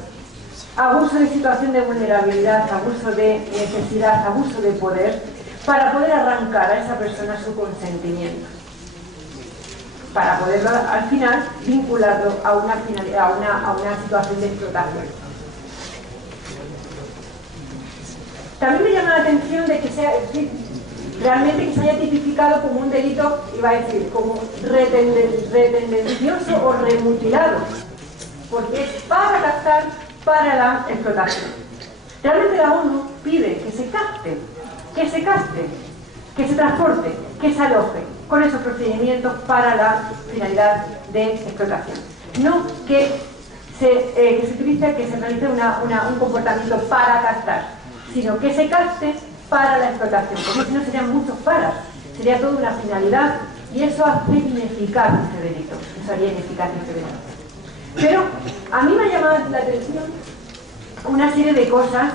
abuso de situación de vulnerabilidad, abuso de necesidad, abuso de poder, para poder arrancar a esa persona su consentimiento. Para poderlo al final vincularlo a una situación de explotación. También me llama la atención de que realmente que se haya tipificado como un delito, iba a decir, como retendencioso o remutilado, porque es para captar, para la explotación. Realmente la ONU pide que se capte, que se transporte, que se aloje con esos procedimientos para la finalidad de explotación. No que se utilice, que se realice un comportamiento para captar, sino que se capte para la explotación, porque si no serían muchos paras, sería toda una finalidad y eso hace ineficaz ese delito, eso haría ineficaz ese delito. Pero a mí me ha llamado la atención una serie de cosas,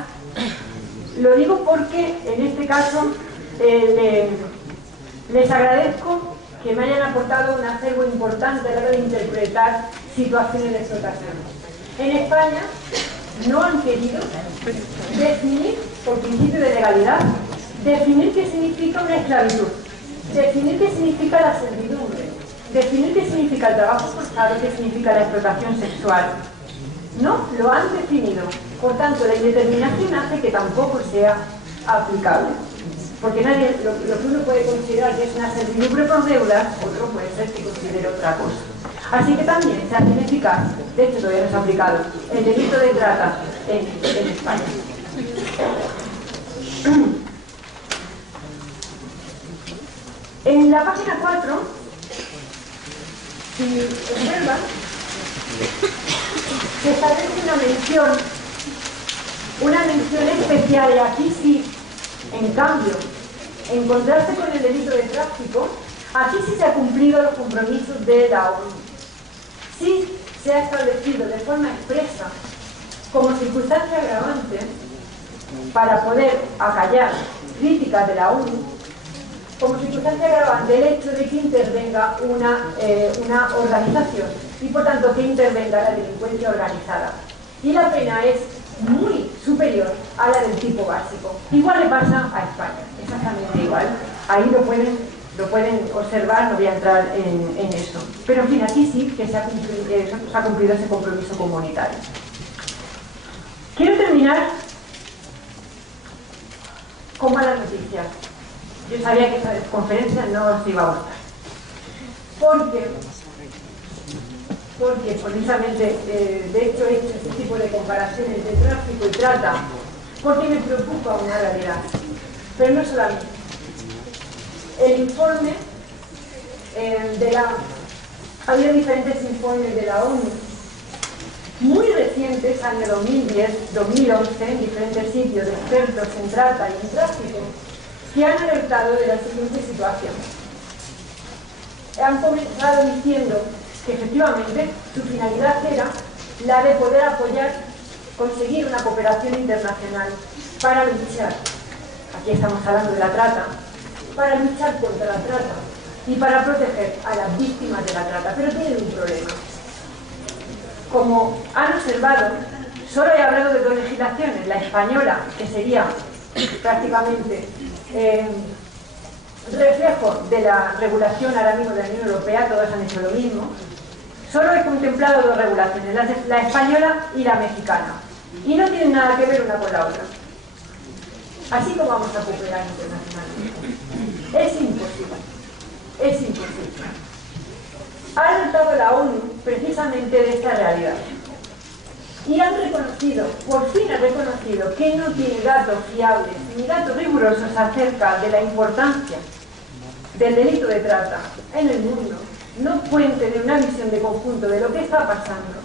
lo digo porque en este caso les agradezco que me hayan aportado un acervo importante a la hora de interpretar situaciones de explotación. En España no han querido definir, por principio de legalidad, definir qué significa una esclavitud, definir qué significa la servidumbre, definir qué significa el trabajo forzado, qué significa la explotación sexual. No lo han definido. Por tanto, la indeterminación hace que tampoco sea aplicable. Porque nadie, lo que uno puede considerar que es una servidumbre por deudas, otro puede ser que considere otra cosa. Así que también se hace ineficaz, de hecho todavía no se ha aplicado, el delito de trata en España. En la página 4, si observan, se establece una mención especial, y aquí sí, en cambio, en contraste con el delito de tráfico, aquí sí se ha cumplido los compromisos de la ONU. Sí se ha establecido de forma expresa como circunstancia agravante para poder acallar críticas de la ONU, como circunstancia agravante el hecho de que intervenga una organización y por tanto que intervenga la delincuencia organizada. Y la pena es muy superior a la del tipo básico. Igual le pasa a España, exactamente igual. Ahí lo pueden observar, no voy a entrar en eso. Pero en fin, aquí sí que se ha cumplido ese compromiso comunitario. Quiero terminar con malas noticias. Yo sabía que esta conferencia no os iba a gustar. Porque precisamente, de hecho, he hecho este tipo de comparaciones de tráfico y trata, porque me preocupa una realidad. Pero no solamente. El informe ha habido diferentes informes de la ONU, muy recientes, año 2010, 2011, en diferentes sitios de expertos en trata y en tráfico, que han alertado de la siguiente situación. Han comenzado diciendo que efectivamente su finalidad era la de poder conseguir una cooperación internacional para luchar, aquí estamos hablando de la trata, para luchar contra la trata y para proteger a las víctimas de la trata. Pero tienen un problema. Como han observado, solo he hablado de dos legislaciones, la española, que sería prácticamente reflejo de la regulación ahora mismo de la Unión Europea, todos han hecho lo mismo. Solo he contemplado dos regulaciones, la española y la mexicana, y no tienen nada que ver una con la otra. Así como vamos a cooperar internacionalmente. Es imposible. Es imposible. Ha alertado la ONU precisamente de esta realidad. Y han reconocido, por fin han reconocido, que no tiene datos fiables ni datos rigurosos acerca de la importancia del delito de trata en el mundo. No pueden tener una visión de conjunto de lo que está pasando,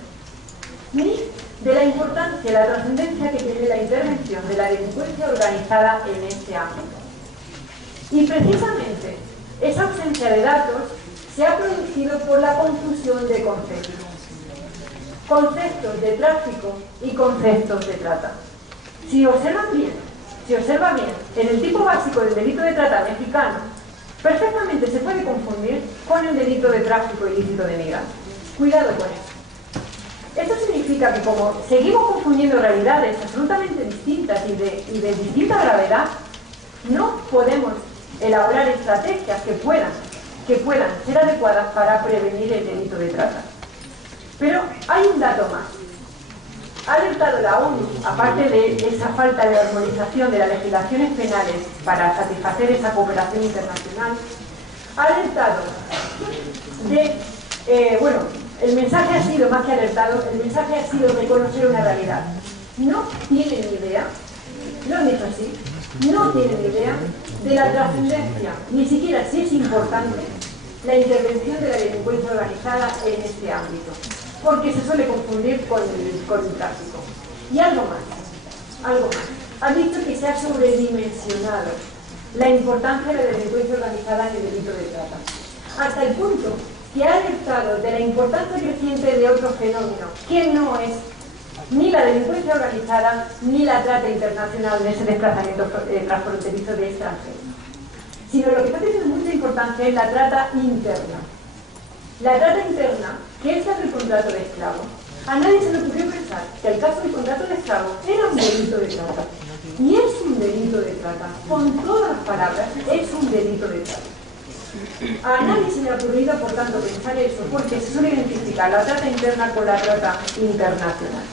ni de la importancia y la trascendencia que tiene la intervención de la delincuencia organizada en este ámbito. Y precisamente esa ausencia de datos se ha producido por la confusión de conceptos. Conceptos de tráfico y conceptos de trata. Si observa bien, en el tipo básico del delito de trata mexicano, perfectamente se puede confundir con el delito de tráfico ilícito de migrantes. Cuidado con eso. Esto significa que como seguimos confundiendo realidades absolutamente distintas y de distinta gravedad, no podemos elaborar estrategias que puedan ser adecuadas para prevenir el delito de trata. Pero hay un dato más. Ha alertado la ONU, aparte de esa falta de armonización de las legislaciones penales para satisfacer esa cooperación internacional, ha alertado el mensaje ha sido, más que alertado, el mensaje ha sido reconocer una realidad. No tienen ni idea, lo han dicho así, no tienen ni idea de la trascendencia, ni siquiera si es importante, la intervención de la delincuencia organizada en este ámbito, porque se suele confundir con el tráfico. Y algo más. Ha dicho que se ha sobredimensionado la importancia de la delincuencia organizada en el delito de trata, hasta el punto que ha alertado de la importancia creciente de otro fenómeno, que no es ni la delincuencia organizada ni la trata internacional de ese desplazamiento transfronterizo de extranjeros, sino lo que está teniendo mucha importancia es la trata interna. La trata interna, que es la del contrato de esclavos. A nadie se le ocurrió pensar que el caso del contrato de esclavos era un delito de trata. Y es un delito de trata. Con todas las palabras, es un delito de trata. A nadie se le ha ocurrido, por tanto, pensar eso, porque se suele identificar la trata interna con la trata internacional.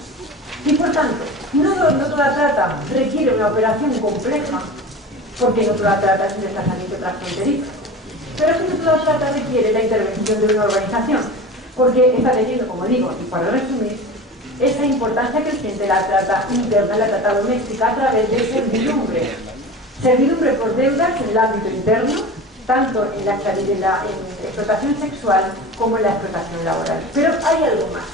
Y por tanto, no toda trata requiere una operación compleja, porque no toda trata es un desplazamiento transfronterizo. Pero es que no toda trata requiere la intervención de una organización, porque está teniendo, como digo, y para resumir, esa importancia creciente de la trata interna, la trata doméstica, a través de servidumbre. Servidumbre por deudas en el ámbito interno, tanto en la explotación sexual como en la explotación laboral. Pero hay algo más.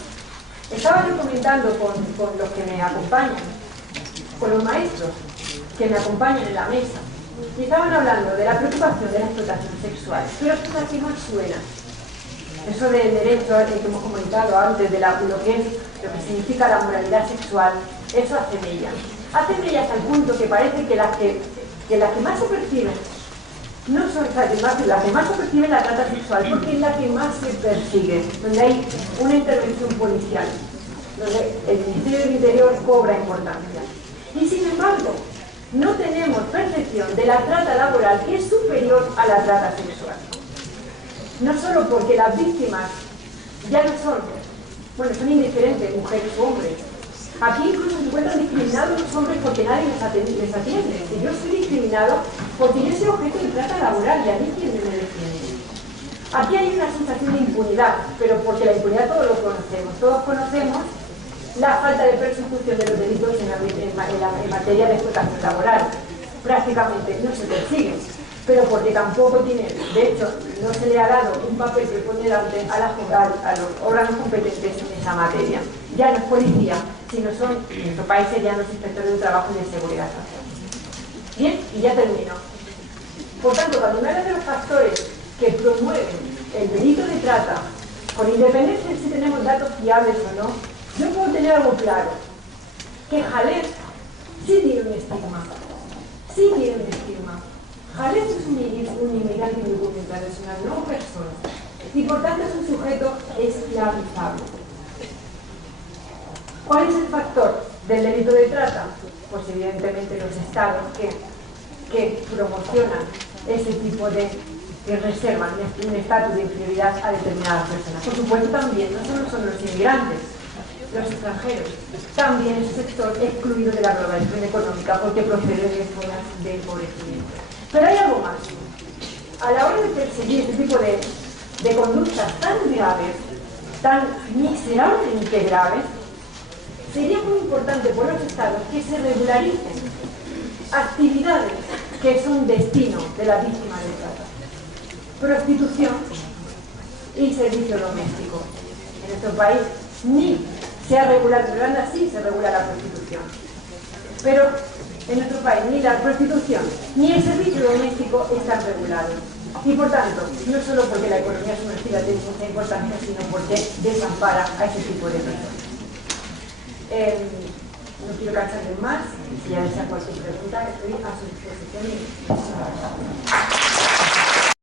Estaba yo comentando con los que me acompañan, con los maestros que me acompañan en la mesa, y estaban hablando de la preocupación de la explotación sexual. Pero esto es aquí más suena. Eso del derecho que hemos comentado antes, de lo que significa la moralidad sexual, eso hace mella. Hace mella hasta el punto que parece que las que más se perciben no son las que más se perciben la trata sexual, porque es la que más se persigue, donde hay una intervención policial, donde el Ministerio del Interior cobra importancia. Y sin embargo, no tenemos percepción de la trata laboral que es superior a la trata sexual. No solo porque las víctimas ya no son indiferentes, mujeres o hombres. Aquí incluso se encuentran discriminados los hombres porque nadie les atiende. Si yo soy discriminado porque yo soy objeto de trata laboral y a mí quién me defiende. Aquí hay una sensación de impunidad, pero porque la impunidad todos lo conocemos. Todos conocemos la falta de persecución de los delitos en materia de explotación laboral. Prácticamente no se persiguen, pero porque tampoco tienen, de hecho, no se le ha dado un papel preponderante a los órganos competentes en esa materia. Ya no es policía, sino son, en nuestro país serían los inspectores de trabajo y de seguridad social. Bien, y ya termino. Por tanto, cuando me hablan de los factores que promueven el delito de trata, con independencia de si tenemos datos fiables o no, yo puedo tener algo claro, que Jalés sí tiene un estigma. Sí tiene un estigma. Jalés es un inmigrante indocumentado, es una no persona, y por tanto es un sujeto esclavizable. ¿Cuál es el factor del delito de trata? Pues evidentemente los estados que promocionan ese tipo que reservan un estatus de inferioridad a determinadas personas. Por supuesto también, no solo son los inmigrantes, los extranjeros, también es un sector excluido de la globalización económica porque procede de zonas de empobrecimiento. Pero hay algo más. A la hora de perseguir este tipo de conductas tan graves, tan miserablemente graves, sería muy importante por los estados que se regularicen actividades que son destino de la víctima de trata. Prostitución y servicio doméstico. En nuestro país ni se ha regulado, en Irlanda sí se regula la prostitución. Pero en nuestro país ni la prostitución ni el servicio doméstico están regulados. Y por tanto, no solo porque la economía sumergida tiene mucha importancia, sino porque desampara a ese tipo de personas. No quiero cansarles más, si ya desea cualquier pregunta, estoy a su disposición.